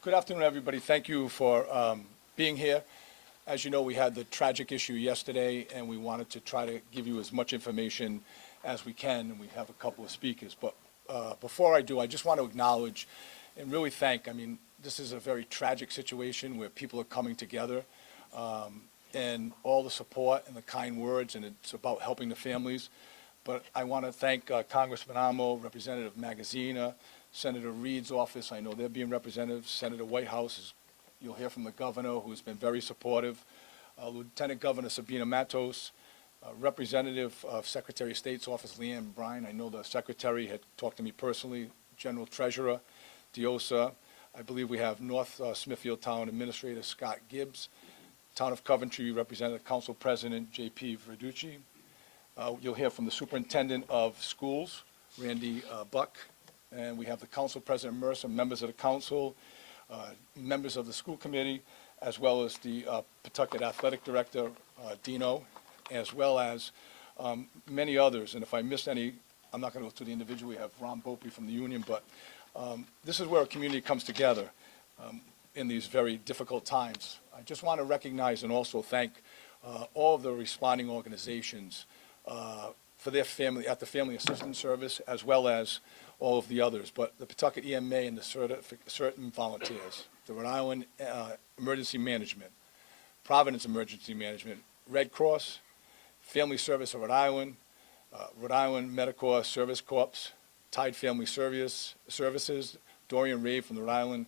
Good afternoon, everybody. Thank you for being here. As you know, we had the tragic issue yesterday, and we wanted to try to give you as much information as we can, and we have a couple of speakers. But before I do, I just want to acknowledge and really thank, this is a very tragic situation where people are coming together, and all the support and the kind words, and it's about helping the families. But I want to thank Congressman Amo, Representative Magazina, Senator Reed's office. I know they're being represented. Senator Whitehouse, you'll hear from the governor, who's been very supportive. Lieutenant Governor Sabina Matos, Representative of Secretary of State's office, Leanne Bryan. I know the Secretary had talked to me personally. General Treasurer Diosa. I believe we have North Smithfield Town Administrator Scott Gibbs. Town of Coventry Representative Council President J.P. Verducci. You'll hear from the Superintendent of Schools, Randy Buck. And we have the Council President Mercer, members of the Council, members of the School Committee, as well as the Pawtucket Athletic Director, Dino, as well as many others. And if I missed any, I'm not going to go through the individual. We have Ron Bopey from the union, but this is where a community comes together in these very difficult times. I just want to recognize and also thank all of the responding organizations for their family, at the Family Assistance Service, as well as all of the others, but the Pawtucket EMA and the certain volunteers, the Rhode Island Emergency Management, Providence Emergency Management, Red Cross, Family Service of Rhode Island Medical Service Corps, Tide Family Services, Dorian Rave from the Rhode Island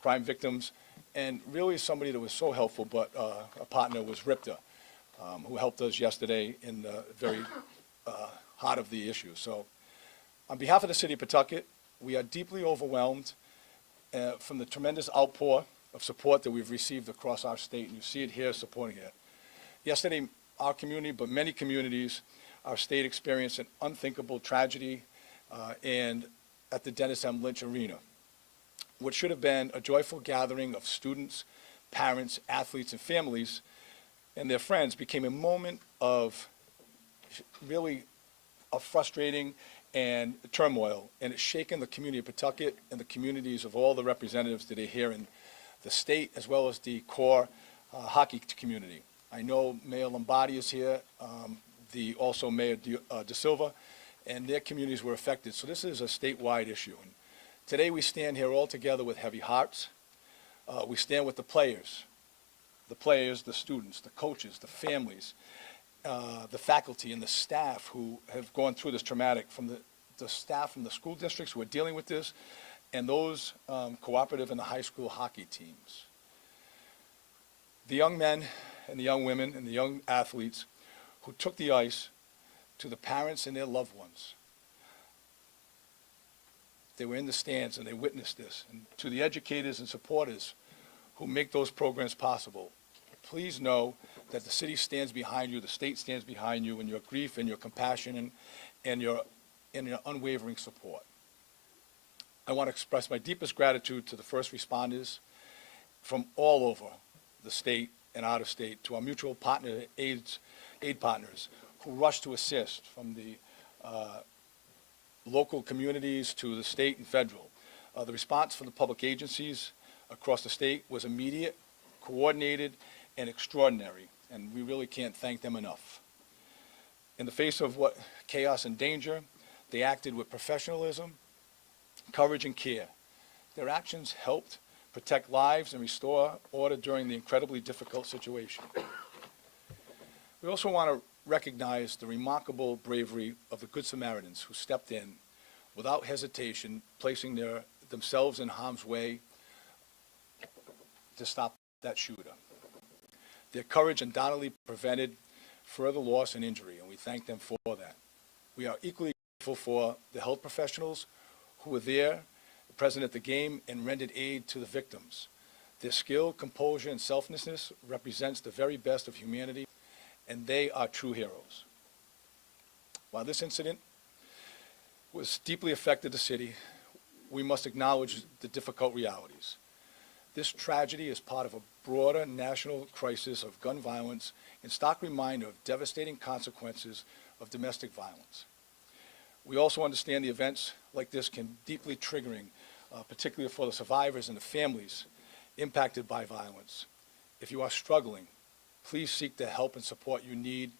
Crime Victims, and really somebody that was so helpful, but a partner was Ripta, who helped us yesterday in the very heart of the issue. So, on behalf of the City of Pawtucket, we are deeply overwhelmed from the tremendous outpour of support that we've received across our state, and you see it here, supporting it. Yesterday, our community, but many communities, our state experienced an unthinkable tragedy and at the Dennis M. Lynch Arena. What should have been a joyful gathering of students, parents, athletes, and families and their friends became a moment of really frustrating and turmoil, and it's shaken the community of Pawtucket and the communities of all the representatives that are here in the state, as well as the core hockey community. I know Mayor Lombardi is here, also Mayor De Silva, and their communities were affected. So this is a statewide issue. And today we stand here all together with heavy hearts. We stand with the players, the students, the coaches, the families, the faculty and the staff who have gone through this traumatic, from the staff from the school districts who are dealing with this, and those cooperative and the high school hockey teams. The young men and the young women and the young athletes who took the ice, to the parents and their loved ones. They were in the stands and they witnessed this. And to the educators and supporters who make those programs possible, please know that the city stands behind you, the state stands behind you in your grief and your compassion and your unwavering support. I want to express my deepest gratitude to the first responders from all over the state and out of state, to our mutual partner aid partners who rushed to assist, from the local communities to the state and federal. The response from the public agencies across the state was immediate, coordinated, and extraordinary, and we really can't thank them enough. In the face of what chaos and danger, they acted with professionalism, courage, and care. Their actions helped protect lives and restore order during the incredibly difficult situation. We also want to recognize the remarkable bravery of the Good Samaritans who stepped in without hesitation, placing themselves in harm's way to stop that shooter. Their courage undoubtedly prevented further loss and injury, and we thank them for that. We are equally grateful for the health professionals who were there, present at the game, and rendered aid to the victims. Their skill, composure, and selflessness represents the very best of humanity, and they are true heroes. While this incident was deeply affected the city, we must acknowledge the difficult realities. This tragedy is part of a broader national crisis of gun violence and stark reminder of devastating consequences of domestic violence. We also understand the events like this can deeply triggering particularly for the survivors and the families impacted by violence. If you are struggling, please seek the help and support you need,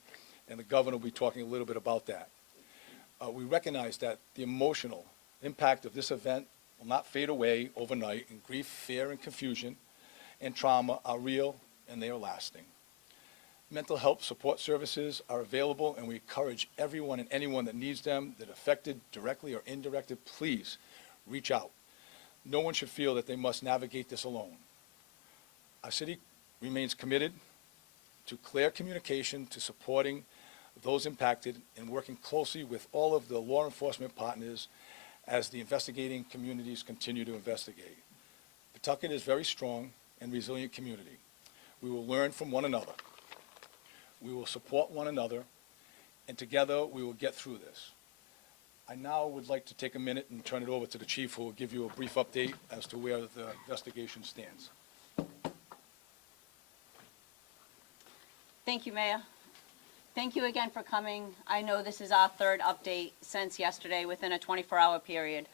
and the governor will be talking a little bit about that. We recognize that the emotional impact of this event will not fade away overnight, and grief, fear, and confusion and trauma are real and they are lasting. Mental health support services are available, and we encourage everyone and anyone that needs them, that are affected directly or indirectly, please reach out. No one should feel that they must navigate this alone. Our city remains committed to clear communication, to supporting those impacted, and working closely with all of the law enforcement partners as the investigating communities continue to investigate. Pawtucket is a very strong and resilient community. We will learn from one another. We will support one another, and together we will get through this. I now would like to take a minute and turn it over to the chief, who will give you a brief update as to where the investigation stands. Thank you, Mayor. Thank you again for coming. I know this is our third update since yesterday within a 24-hour period.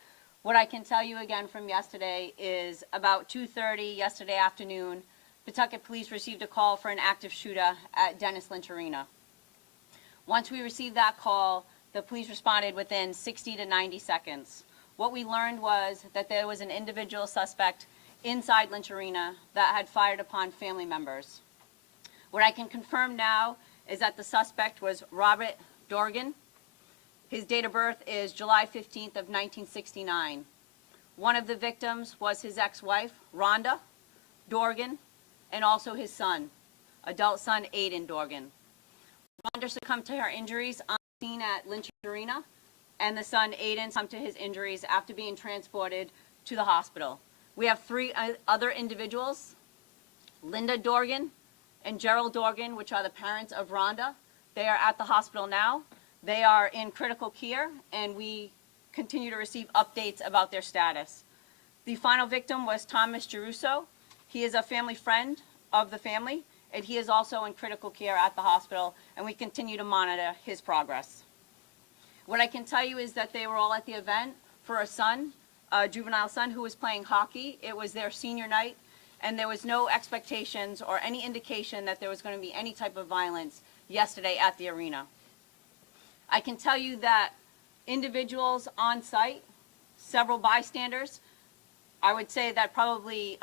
What I can tell you again from yesterday is about 2:30 yesterday afternoon, Pawtucket Police received a call for an active shooter at Dennis Lynch Arena. Once we received that call, the police responded within 60 to 90 seconds. What we learned was that there was an individual suspect inside Lynch Arena that had fired upon family members. What I can confirm now is that the suspect was Robert Dorgan. His date of birth is July 15th of 1969. One of the victims was his ex-wife, Rhonda Dorgan, and also his son, adult son Aiden Dorgan. Rhonda succumbed to her injuries on scene at Lynch Arena, and the son Aiden succumbed to his injuries after being transported to the hospital. We have three other individuals, Linda Dorgan and Gerald Dorgan, which are the parents of Rhonda. They are at the hospital now. They are in critical care, and we continue to receive updates about their status. The final victim was Thomas Geruso. He is a family friend of the family, and he is also in critical care at the hospital, and we continue to monitor his progress. What I can tell you is that they were all at the event for a son, a juvenile son who was playing hockey. It was their senior night, and there was no expectations or any indication that there was going to be any type of violence yesterday at the arena. I can tell you that individuals on site, several bystanders, I would say that probably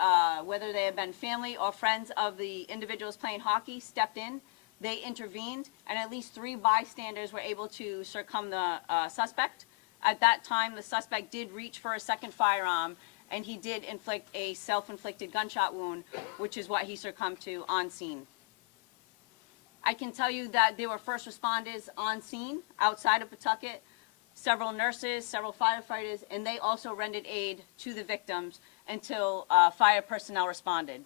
whether they have been family or friends of the individuals playing hockey, stepped in, they intervened, and at least 3 bystanders were able to circum the suspect. At that time, the suspect did reach for a second firearm, and he did inflict a self-inflicted gunshot wound, which is what he succumbed to on scene. I can tell you that there were first responders on scene outside of Pawtucket, several nurses, several firefighters, and they also rendered aid to the victims until fire personnel responded.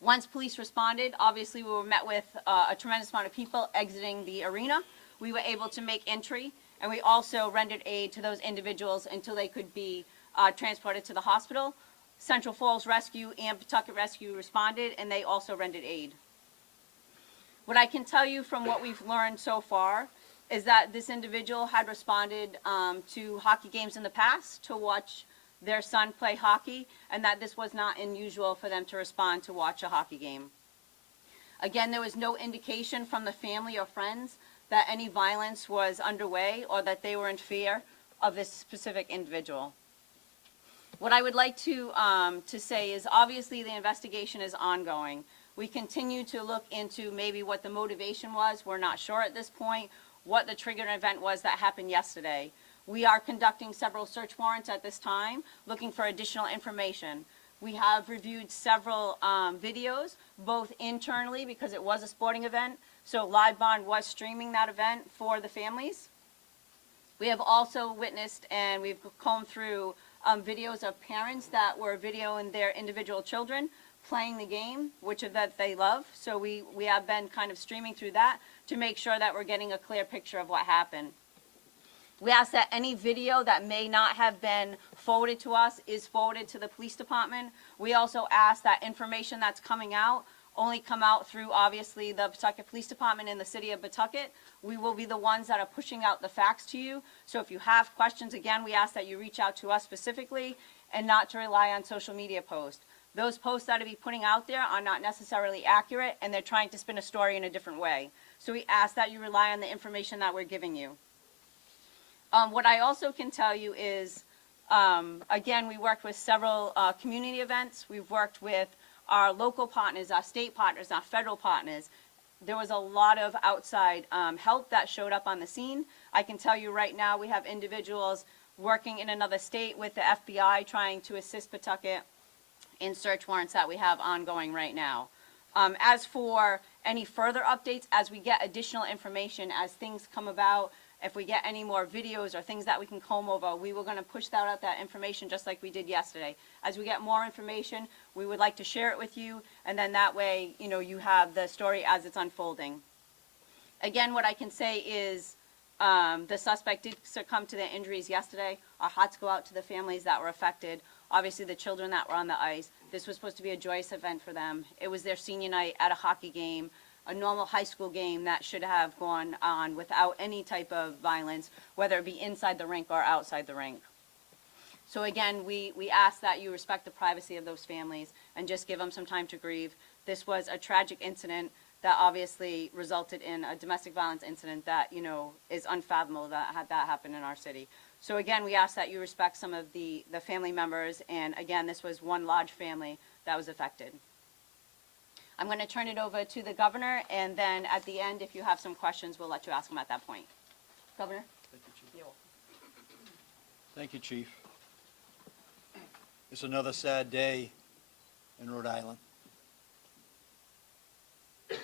Once police responded, obviously we were met with a tremendous amount of people exiting the arena. We were able to make entry, and we also rendered aid to those individuals until they could be transported to the hospital. Central Falls Rescue and Pawtucket Rescue responded, and they also rendered aid. What I can tell you from what we've learned so far is that this individual had responded to hockey games in the past to watch their son play hockey, and that this was not unusual for them to respond to watch a hockey game. Again, there was no indication from the family or friends that any violence was underway or that they were in fear of this specific individual. What I would like to say is obviously the investigation is ongoing. We continue to look into maybe what the motivation was. We're not sure at this point what the trigger event was that happened yesterday. We are conducting several search warrants at this time, looking for additional information. We have reviewed several videos, both internally because it was a sporting event, so Live Bond was streaming that event for the families. We have also witnessed and we've combed through videos of parents that were videoing their individual children playing the game, which of that they love. So we have been kind of streaming through that to make sure that we're getting a clear picture of what happened. We ask that any video that may not have been forwarded to us is forwarded to the police department. We also ask that information that's coming out only come out through, obviously, the Pawtucket Police Department in the city of Pawtucket. We will be the ones that are pushing out the facts to you. So if you have questions, again, we ask that you reach out to us specifically, and not to rely on social media posts. Those posts that are be putting out there are not necessarily accurate, and they're trying to spin a story in a different way. So we ask that you rely on the information that we're giving you. What I also can tell you is, again, we worked with several community events. We've worked with our local partners, our state partners, our federal partners. There was a lot of outside help that showed up on the scene. I can tell you right now we have individuals working in another state with the FBI trying to assist Pawtucket in search warrants that we have ongoing right now. As for any further updates, as we get additional information, as things come about, if we get any more videos or things that we can comb over, we were going to push out that information just like we did yesterday. As we get more information, we would like to share it with you, and then that way, you know, you have the story as it's unfolding. Again, what I can say is the suspect did succumb to their injuries yesterday. Our hearts go out to the families that were affected. Obviously, the children that were on the ice. This was supposed to be a joyous event for them. It was their senior night at a hockey game, a normal high school game that should have gone on without any type of violence, whether it be inside the rink or outside the rink. So again, we ask that you respect the privacy of those families and just give them some time to grieve. This was a tragic incident that obviously resulted in a domestic violence incident that, you know, is unfathomable that had that happen in our city. So again, we ask that you respect some of the family members, and again, this was one large family that was affected. I'm going to turn it over to the governor, and then at the end, if you have some questions, we'll let you ask them at that point. Governor? Thank you, Chief. You're welcome. Thank you, Chief. It's another sad day in Rhode Island.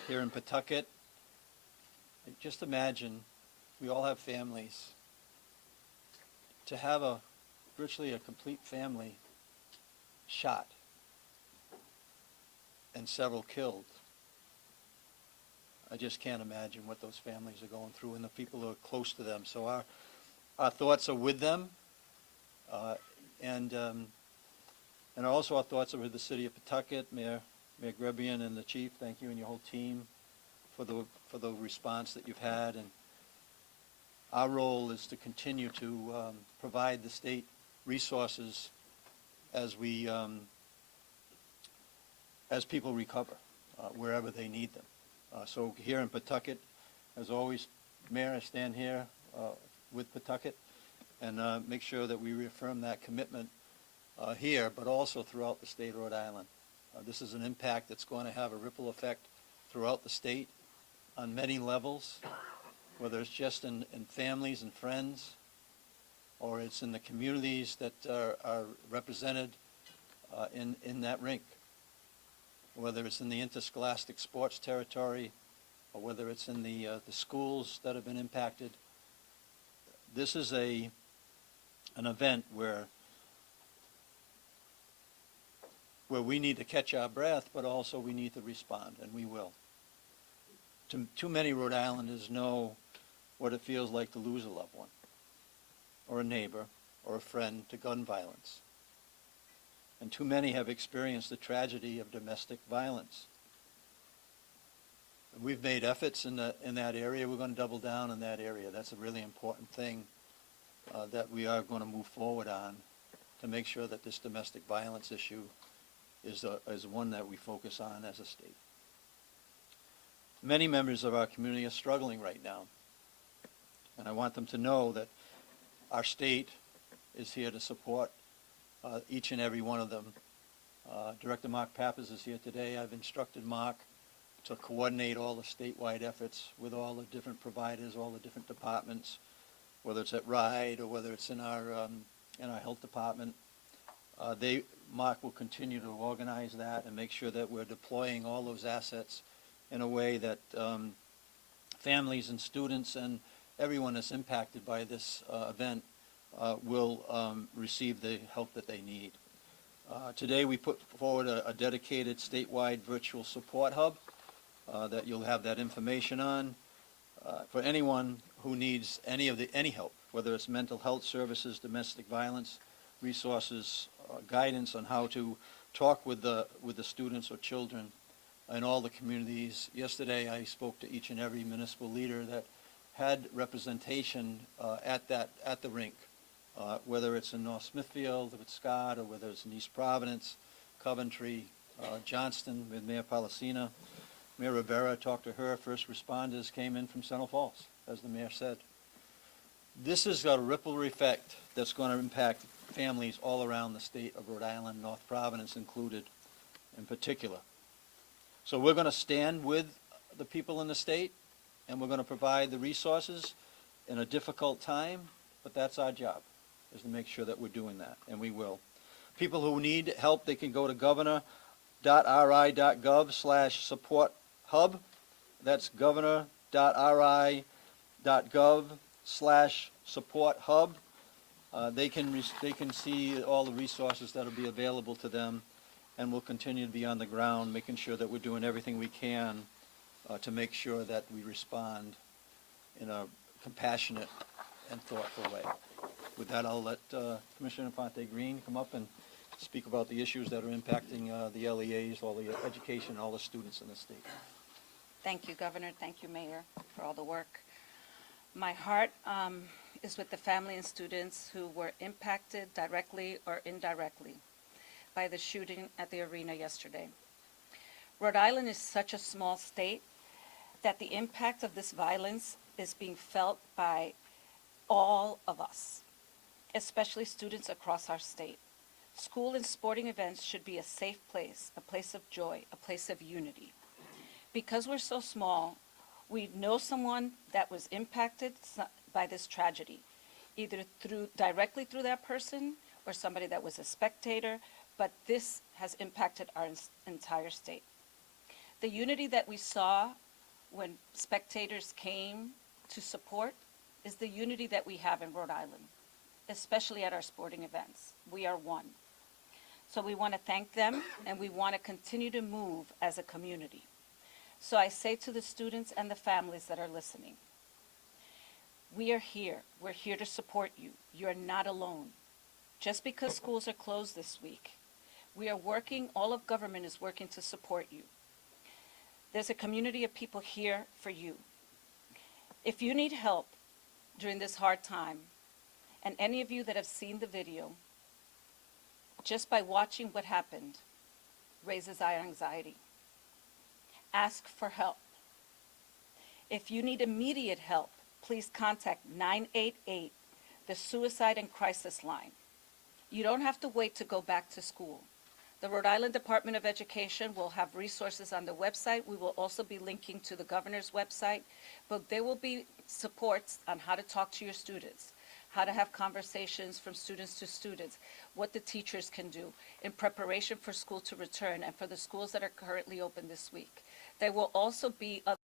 Here in Pawtucket, just imagine, we all have families. To have virtually a complete family shot and several killed, I just can't imagine what those families are going through and the people who are close to them. So our thoughts are with them, and also our thoughts are with the city of Pawtucket, Mayor Grebian and the chief. Thank you and your whole team for the response that you've had. And our role is to continue to provide the state resources as people recover, wherever they need them. So here in Pawtucket, as always, Mayor, I stand here with Pawtucket and make sure that we reaffirm that commitment here, but also throughout the state of Rhode Island. This is an impact that's going to have a ripple effect throughout the state on many levels, whether it's just in families and friends, or it's in the communities that are represented in that rink, whether it's in the interscholastic sports territory, or whether it's in the schools that have been impacted. This is an event where we need to catch our breath, but also we need to respond, and we will. Too many Rhode Islanders know what it feels like to lose a loved one, or a neighbor, or a friend to gun violence. And too many have experienced the tragedy of domestic violence. We've made efforts in that area. We're going to double down in that area. That's a really important thing that we are going to move forward on to make sure that this domestic violence issue is one that we focus on as a state. Many members of our community are struggling right now, and I want them to know that our state is here to support each and every one of them. Director Mark Pappas is here today. I've instructed Mark to coordinate all the statewide efforts with all the different providers, all the different departments, whether it's at RIDE or whether it's in our health department. Mark will continue to organize that and make sure that we're deploying all those assets in a way that families and students and everyone that's impacted by this event will receive the help that they need. Today we put forward a dedicated statewide virtual support hub that you'll have that information on for anyone who needs any help, whether it's mental health services, domestic violence, resources, guidance on how to talk with the students or children in all the communities. Yesterday I spoke to each and every municipal leader that had representation at the rink whether it's in North Smithfield with Scott, or whether it's in East Providence, Coventry, Johnston with Mayor Policina. Mayor Rivera, talked to her. First responders came in from Central Falls, as the mayor said. This has got a ripple effect that's going to impact families all around the state of Rhode Island, North Providence included in particular. So we're going to stand with the people in the state, and we're going to provide the resources in a difficult time, but that's our job, is to make sure that we're doing that, and we will. People who need help, they can go to governor.ri.gov/support-hub. That's governor.ri.gov/support-hub. They can see all the resources that will be available to them, and we'll continue to be on the ground, making sure that we're doing everything we can to make sure that we respond in a compassionate and thoughtful way. With that, I'll let Commissioner Infante-Green come up and speak about the issues that are impacting the LEAs, all the education, all the students in the state. Thank you, Governor. Thank you, Mayor, for all the work. My heart is with the family and students who were impacted directly or indirectly by the shooting at the arena yesterday. Rhode Island is such a small state that the impact of this violence is being felt by all of us, especially students across our state. School and sporting events should be a safe place, a place of joy, a place of unity. Because we're so small, we know someone that was impacted by this tragedy, either directly through that person or somebody that was a spectator, but this has impacted our entire state. The unity that we saw when spectators came to support is the unity that we have in Rhode Island, especially at our sporting events. We are one. So we want to thank them, and we want to continue to move as a community. So I say to the students and the families that are listening, we are here. We're here to support you. You're not alone. Just because schools are closed this week, we are working, all of government is working to support you. There's a community of people here for you. If you need help during this hard time, and any of you that have seen the video, just by watching what happened, raises our anxiety. Ask for help. If you need immediate help, please contact 988, the Suicide and Crisis Line. You don't have to wait to go back to school. The Rhode Island Department of Education will have resources on the website. We will also be linking to the governor's website, but there will be supports on how to talk to your students, how to have conversations from students to students, what the teachers can do in preparation for school to return and for the schools that are currently open this week. There will also be other